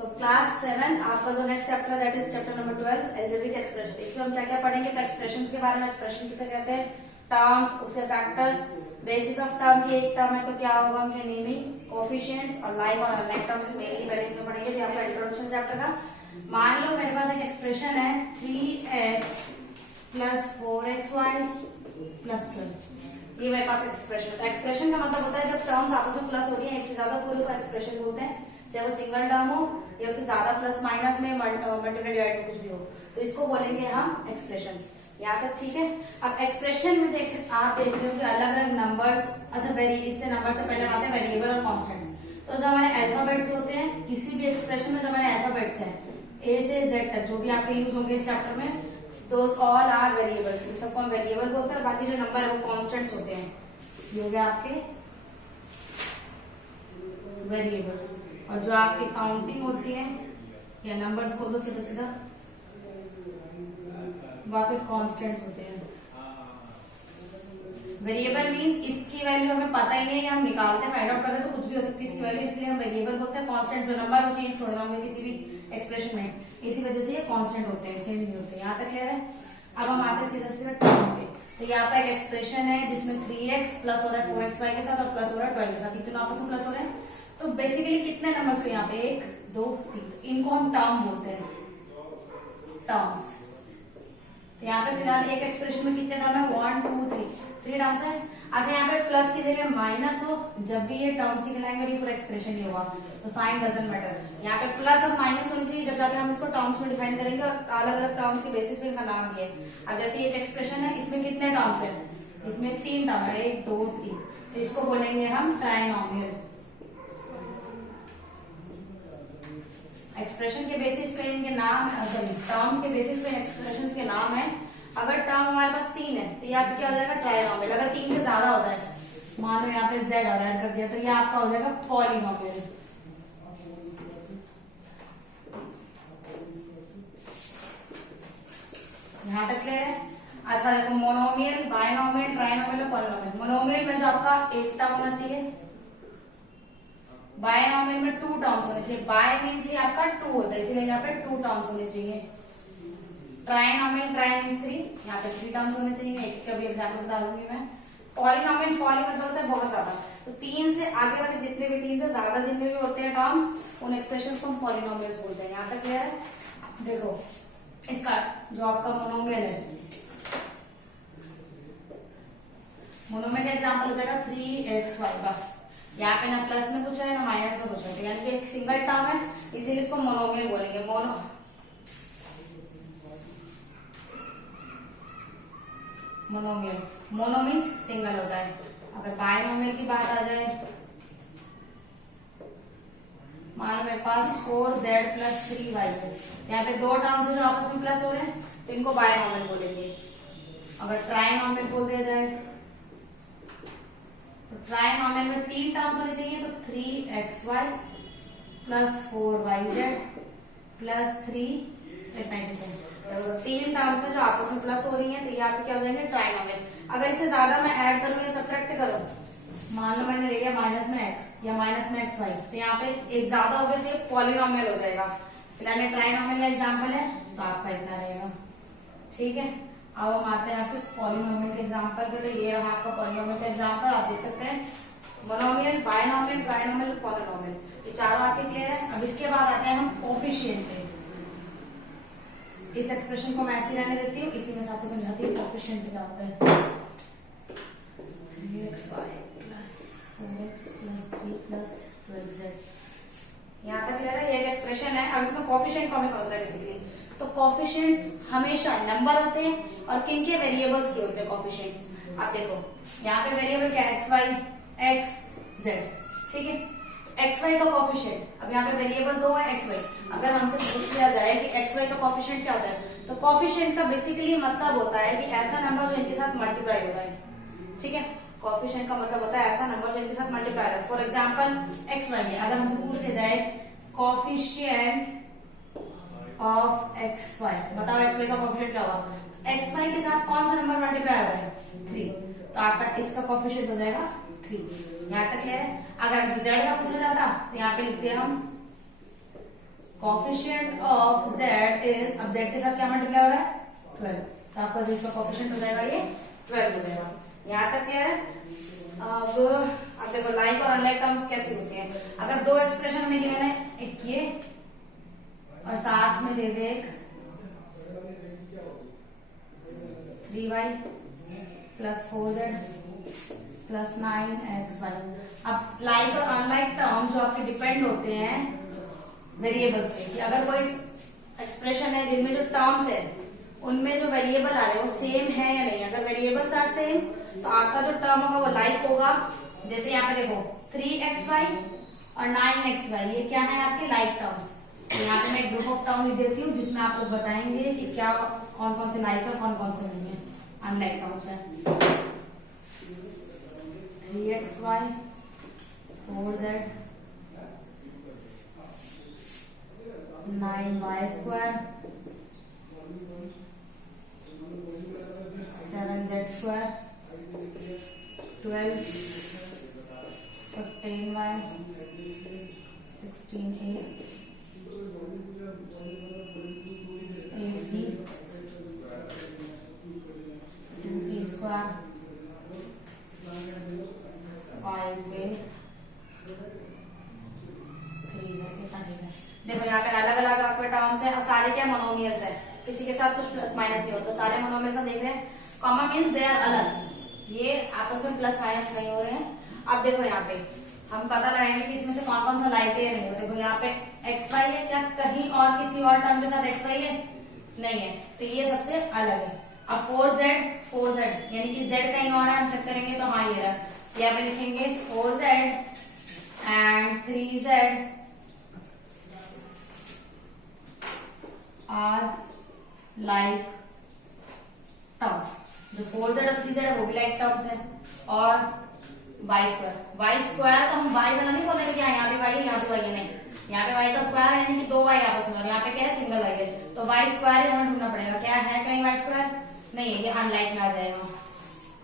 So class 7 आपका जो next chapter that is chapter number 12 algebraic expression. इसमें हम क्या क्या पढ़ेंगे? तो एक्सप्रेशन के बारे में, एक्सप्रेशन किसे कहते हैं, टर्म्स, उसके फैक्टर्स, बेसिस ऑफ टर्म की एक टर्म है तो क्या होगा उनके नेमिंग, कोफिशिएंट्स और लाइक और अनलाइक टर्म्स मेनली पहले इसमें पढ़ेंगे जो आपका इंट्रोडक्शन चैप्टर का। मान लो मेरे पास एक एक्सप्रेशन है 3x प्लस 4xy प्लस 12, ये मेरे पास एक्सप्रेशन। एक्सप्रेशन का मतलब होता है जब टर्म्स आपस में प्लस हो रही है एक से ज्यादा पूरे को एक्सप्रेशन बोलते हैं, चाहे वो सिंगल टर्म हो या उससे ज्यादा प्लस माइनस में मल्टीप्लाई डिवाइड में कुछ भी हो, तो इसको बोलेंगे हम एक्सप्रेशंस। यहाँ तक ठीक है। अब एक्सप्रेशन में आप देख रहे हो कि अलग अलग नंबर्स, अच्छा इससे नंबर से पहले आते हैं वेरिएबल और कॉन्स्टेंट्स। तो जो हमारे अल्फाबेट्स होते हैं किसी भी एक्सप्रेशन में, जो हमारे अल्फाबेट्स हैं ए से जेड तक जो भी आपके यूज होंगे इस चैप्टर में, दोस ऑल आर वेरिएबल्स। इन सबको हम वेरिएबल बोलते हैं, बाकी जो नंबर है वो कॉन्स्टेंट्स होते हैं, ये हो गया आपके वेरिएबल्स। और जो आपकी काउंटिंग होती है या नंबर्स बोल दो सीधा सीधा, वो आपके कॉन्स्टेंट्स होते हैं। वेरिएबल मींस इसकी वैल्यू हमें पता ही नहीं है, हम निकालते हैं, फाइंड आउट करते हैं तो कुछ भी हो सकती है इसकी वैल्यू, इसलिए हम वेरिएबल बोलते हैं। कॉन्स्टेंट जो नंबर वो चेंज थोड़ा होंगे किसी भी एक्सप्रेशन में, इसी वजह से ये कॉन्स्टेंट होते हैं, चेंज नहीं होते। यहाँ तक क्लियर है। अब हम आते हैं सीधा सीधा टर्म पे। तो ये आपका एक एक्सप्रेशन है जिसमें 3x प्लस हो रहा है 4xy के साथ और प्लस हो रहा है 12 के साथ, ये दोनों आपस में प्लस हो रहे हैं। तो बेसिकली कितने नंबर्स हो यहाँ पे? 1 2 3, इनको हम टर्म बोलते हैं, टर्म्स। तो यहाँ पे फिलहाल एक एक्सप्रेशन में कितने टर्म है? 1 2 3 टर्म्स है। अच्छा यहाँ पे प्लस की जगह माइनस हो, जब भी ये टर्म्स निकलाएंगे ये पूरा एक्सप्रेशन ही होगा, तो साइन डजंट मैटर। यहाँ पे प्लस और माइनस होनी चाहिए जब जाके हम इसको टर्म्स में डिफाइन करेंगे, और अलग अलग टर्म्स के बेसिस पे इनका नाम दिया है। अब जैसे ये एक्सप्रेशन है इसमें कितने टर्म्स है? इसमें 3 टर्म है, 1 2 3, तो इसको बोलेंगे हम ट्राइनोमियल। एक्सप्रेशन के बेसिस पे इनके नाम है, सॉरी टर्म्स के बेसिस पे एक्सप्रेशन के नाम है। अगर टर्म हमारे पास 3 है तो यहाँ पे क्या हो जाएगा? ट्राइनोमियल। अगर 3 से ज्यादा होता है, मान लो यहाँ पे z और ऐड कर दिया, तो ये आपका हो जाएगा पॉलिनोमियल। यहाँ तक क्लियर है। अच्छा देखो, मोनोमियल, बायनोमियल, ट्राइनोमियल और पॉलिनोमियल। मोनोमियल में जो आपका एक टर्म होना चाहिए, बायनोमियल में 2 टर्म्स होने चाहिए। बाय मीन्स आपका 2 होता है, इसीलिए यहाँ पे 2 टर्म्स होने चाहिए। ट्राइनोमियल, ट्राई मीन्स 3, यहाँ पे 3 टर्म्स होने चाहिए। एक का भी एग्जाम्पल बता दूंगी मैं। पॉलिनोमियल, पॉली मतलब होता है बहुत ज्यादा, तो 3 से आगे वाले जितने भी 3 से ज्यादा जितने भी होते हैं टर्म्स, उन एक्सप्रेशन को हम पॉलिनोमियल्स बोलते हैं। यहाँ तक क्लियर है। देखो इसका जो आपका मोनोमियल है, मोनोमियल का एग्जाम्पल हो जाएगा 3xy। बस यहाँ पे ना प्लस में कुछ है ना माइनस में कुछ है, यानी कि एक सिंगल टर्म है, इसीलिए इसको मोनोमियल बोलेंगे। मोनोमियल, मोनो मीन्स सिंगल होता है। अगर बायनोमियल की बात आ जाए, मान लो मेरे पास 4z प्लस 3y है, यहाँ पे 2 टर्म्स है जो आपस में प्लस हो रहे हैं, तो इनको बायनोमियल बोलेंगे। अगर ट्राइनोमियल बोल दिया जाए तो ट्राइनोमियल में 3 टर्म्स होने चाहिए, तो 3xy प्लस 4yz प्लस 3, इतना ही है। 3 टर्म्स है जो आपस में प्लस हो रही हैं, तो ये आपके क्या हो जाएंगे? ट्राइनोमियल। अगर इससे ज्यादा मैं ऐड करूं या सब्ट्रैक्ट करूं, मान लो मैंने ले लिया माइनस में x या माइनस में xy, तो यहाँ पे एक ज्यादा हो गया तो पॉलिनोमियल हो जाएगा। फिलहाल ट्राइनोमियल का एग्जाम्पल है तो आपका इतना रहेगा, ठीक है। अब हम आते हैं आपके पॉलिनोमियल के एग्जाम्पल पे। तो ये रहा आपका पॉलिनोमियल का एग्जाम्पल, आप देख सकते हैं मोनोमियल, बायनोमियल, ट्राइनोमियल, पॉलिनोमियल, ये चारों आपके क्लियर है। अब इसके बाद आते हैं हम कोफिशिएंट पे। इस एक्सप्रेशन को मैं ऐसे रहने देती हूँ, इसी में से आपको समझाती हूँ कोफिशिएंट क्या होता है। 3xy plus 4x plus 3 plus 12z, यहाँ तक क्लियर है। ये एक एक्सप्रेशन है। अब इसमें कोफिशिएंट को हमें समझना है बेसिकली। तो कोफिशिएंट्स हमेशा नंबर होते हैं, और किन के? वेरिएबल्स के होते हैं कोफिशिएंट्स। आप देखो यहाँ पे वेरिएबल क्या है? xy, x, z, ठीक है। xy का कोफिशिएंट, अब यहाँ पे वेरिएबल 2 है xy। अगर हमसे पूछ लिया जाए कि xy का कोफिशिएंट क्या होता है, तो कोफिशिएंट का बेसिकली मतलब होता है कि ऐसा नंबर जो इनके साथ मल्टीप्लाई हो रहा है, ठीक है। कोफिशिएंट का मतलब होता है ऐसा नंबर जो इनके साथ मल्टीप्लाई हो रहा है। फॉर एग्जाम्पल xy है, अगर हमसे पूछ लिया जाए कोफिशिएंट ऑफ xy, बताओ xy का कोफिशिएंट क्या होगा? xy के साथ कौन सा नंबर मल्टीप्लाई हो रहा है? 3, तो आपका इसका कोफिशिएंट हो जाएगा 3। यहाँ तक क्लियर है। अगर z का पूछा जाता तो यहाँ पे लिखते हैं हम कोफिशिएंट ऑफ z इज, अब z के साथ क्या मल्टीप्लाई हो रहा है 12, तो आपका जो इसका कोफिशिएंट हो जाएगा ये 12 हो जाएगा। यहाँ तक क्लियर है। अब देखो लाइक और अनलाइक टर्म्स कैसी होती है। अगर दो एक्सप्रेशन हमें गिवन है, एक ये और साथ में दे दे एक 3y plus 4z plus 9xy। अब लाइक और अनलाइक टर्म्स जो आपके डिपेंड होते हैं वेरिएबल्स पे, कि अगर कोई एक्सप्रेशन है जिनमें जो टर्म्स है उनमें जो वेरिएबल आ रहे हैं वो सेम है या नहीं। अगर वेरिएबल्स आर सेम तो आपका जो टर्म होगा वो लाइक होगा। जैसे यहाँ पे देखो 3xy और 9xy, ये क्या है आपके लाइक टर्म्स। तो यहाँ पे मैं एक ग्रुप ऑफ टर्म लिख देती हूँ जिसमें आप लोग बताएंगे कि क्या कौन कौन से लाइक है कौन कौन से नहीं है। अनलाइक टर्म्स है 3xy 4z 9y square 7z square 12 15y 16a 8b 2a square 5a 3a। देखो यहाँ पे अलग अलग आपके टर्म्स है और सारे क्या मोनोमियल्स है, किसी के साथ कुछ प्लस माइनस नहीं होता। सारे मोनोमियल्स हम देख रहे हैं। कॉमन मीन्स दे आर अलग, ये आपस में प्लस माइनस नहीं हो रहे हैं। अब देखो यहाँ पे हम पता लगाएंगे कि इसमें से कौन कौन सा लाइक है या नहीं हो। देखो यहाँ पे xy है, क्या कहीं और किसी और टर्म के साथ xy है? नहीं है, तो ये सबसे अलग है। अब 4z यानी कि z कहीं और है, हम चेक करेंगे तो हाँ ये रहा। यहाँ पे लिखेंगे 4z and 3z are like terms. जो 4z और 3z है वो भी लाइक टर्म्स है। और y स्क्वायर तो हम y वाला नहीं बोलेंगे कि यहाँ पे y है यहाँ पे y है, नहीं। यहाँ पे y का स्क्वायर है यानी कि दो y आपस में, और यहाँ पे क्या है सिंगल y है, तो y स्क्वायर हमें ढूंढना पड़ेगा। क्या है कहीं y स्क्वायर? नहीं है, ये अनलाइक में आ जाएगा।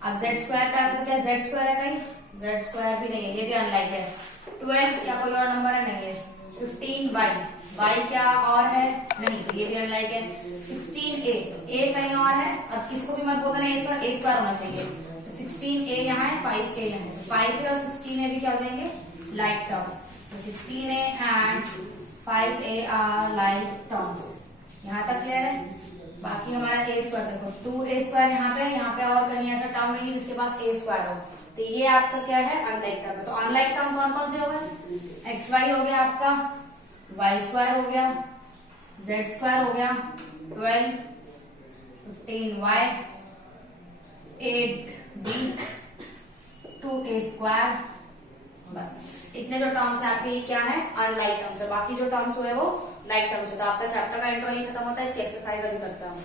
अब z स्क्वायर का तो क्या z स्क्वायर है? कहीं z स्क्वायर भी नहीं है, ये भी अनलाइक है। 12 क्या कोई और नंबर है? नहीं है। 15y क्या और है? नहीं, तो ये भी अनलाइक है। 16a तो a कहीं और है, अब इसको भी मत बोलना a स्क्वायर होना चाहिए। 16a यहाँ है, 5a यहाँ है, 5a और 16a भी क्या हो जाएंगे? Like terms. तो 16a and 5a are like terms. यहाँ तक क्लियर है। बाकी हमारा a स्क्वायर देखो 2a स्क्वायर यहाँ पे और कहीं ऐसा टर्म नहीं है जिसके पास a स्क्वायर हो, तो ये आपका क्या है? अनलाइक टर्म है। तो अनलाइक टर्म कौन कौन से हो गए? xy हो गया आपका, y स्क्वायर हो गया, z स्क्वायर हो गया, 12 15y 8b 2a स्क्वायर। बस इतने जो टर्म्स है आपके, ये क्या है? अनलाइक टर्म्स है। बाकी जो टर्म्स हुए वो लाइक टर्म्स है। तो आपका चैप्टर का इंट्रो ही खत्म होता है। इसकी एक्सरसाइज अभी करता हूँ।